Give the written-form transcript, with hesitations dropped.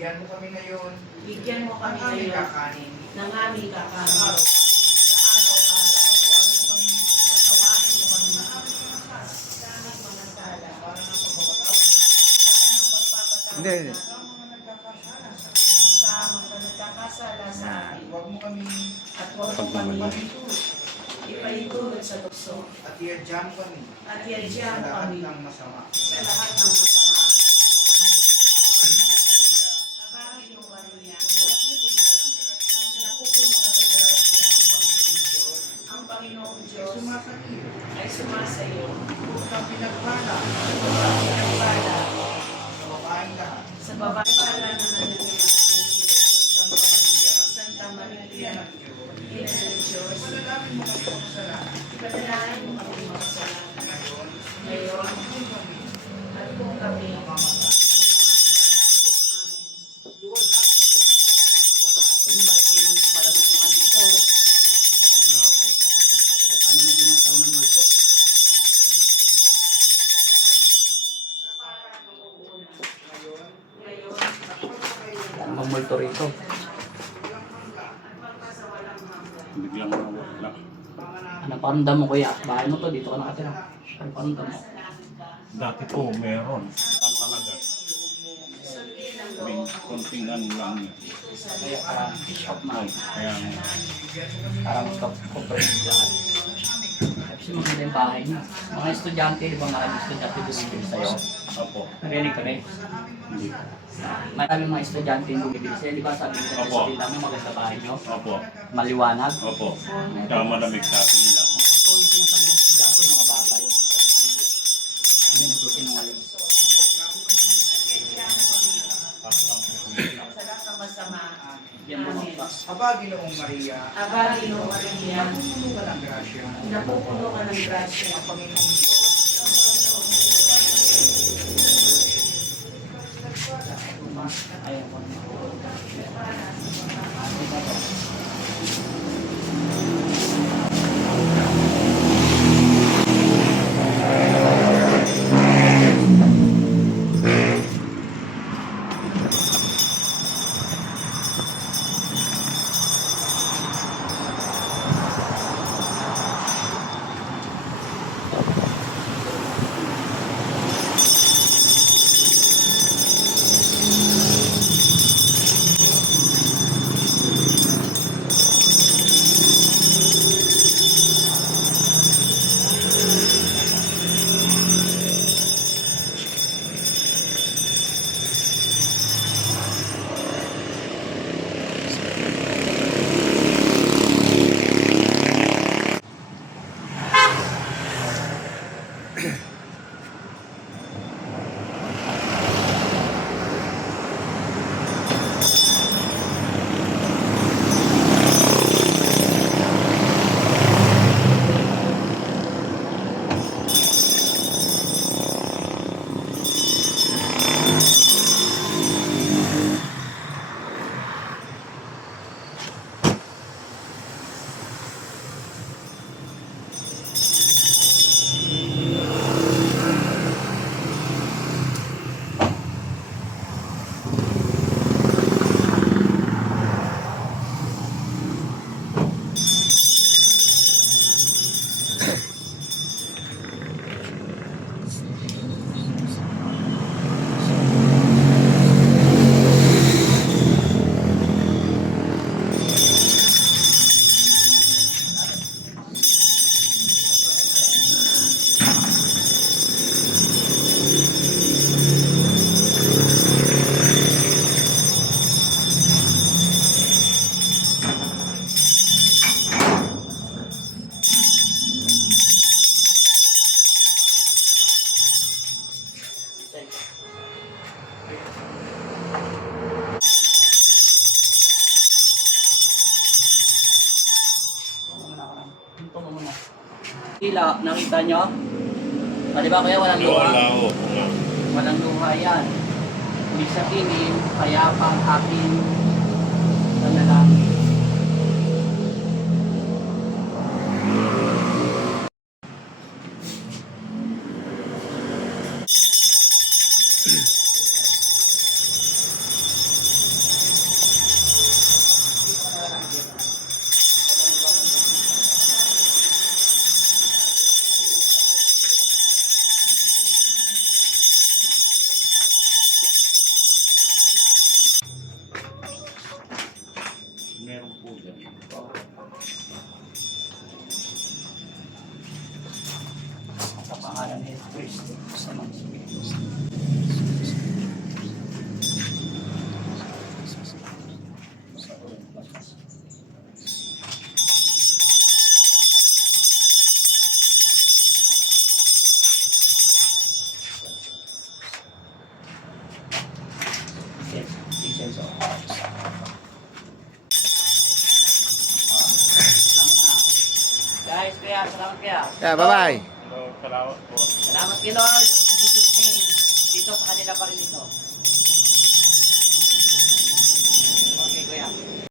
Bigyan mo kami ngayon. Bigyan mo kami Ng aming ngayon kakanin. ng aming Sa kakanin. araw. Sa araw-araw. Patawarin mo kami. Patawarin mo kami sa aming mga sala. Para ng pagpapatawad na. Para ng pagpapatawad Hindi. namin Sa mga nagkakasala sa sa mga nagkakasala sa amin. Huwag mo kami At huwag mo kami pagpapatulog. ipahintulot sa tukso. At iadya mo kami. At Sa yadya mo lahat kami ng masama. sa lahat ng masama. Amen. Maria, Panginoong Maria, napupuno ka ng grasya. napupuno ka ng grasya. Ang Panginoong Diyos Ang Panginoong Diyos sumasayo. ay sumasayo. Huwag kang pinagpala. Pinagpala Sa babaeng lahat. sa babae pala na nanyang anak ng Diyos. Santa Maria, Santa Maria, Ina ng Diyos. Ina ng Diyos, Panalangin mo kami ang kasalanan. ipanalangin mo kami makasalanan. Ngayon, Ngayon, kung kami at kung kami mamamatay. Luwag Malamig naman dito. Nga po. At ano na din magkaroon ng multo? ngayon, Ngayon, Ano bang multo rito? Biglang nawala. Ano paramdam mo kuya? Bahay mo to, dito ka nakatira. Ano paramdam mo? Dati po meron. Ang talaga. May konting ano lang yun. Kaya parang shock na. Kaya Parang magka-compress lahat. Kasi maganda yung bahay niya. Mga estudyante, di ba maraming estudyante bumibili sa'yo? opo. Narinig ka rin. Hindi. Maraming mga estudyante yung bumibili sa'yo. Di ba sabi ko sa Opo. sila mo maganda bahay niyo? Opo. Maliwanag. Opo. Kaya malamig sabi nila. Totoo yung sinasabi ng estudyante, mga bata yun. Hindi nagsisinungaling. sa lahat ng masama. Yan mo Amen. ba? Aba, Ginoong Maria, Aba, Ginoong Maria, napupuno ka ng grasya. napupuno ka ng grasya. Ang Panginoong Diyos, Ayun po. Hila, nakita nyo? Di ba kaya walang luha? Wala o. Walang luha yan. Ibig sabihin, kaya pang aking nanalangin. Ano po dyan? Sa pangalan ni Kristo sa mga sumito. Guys, kaya salamat kaya. Yeah, bye-bye. Hello, salamat po. Salamat kay Lord. In Jesus' name. Dito sa kanila pa rin ito.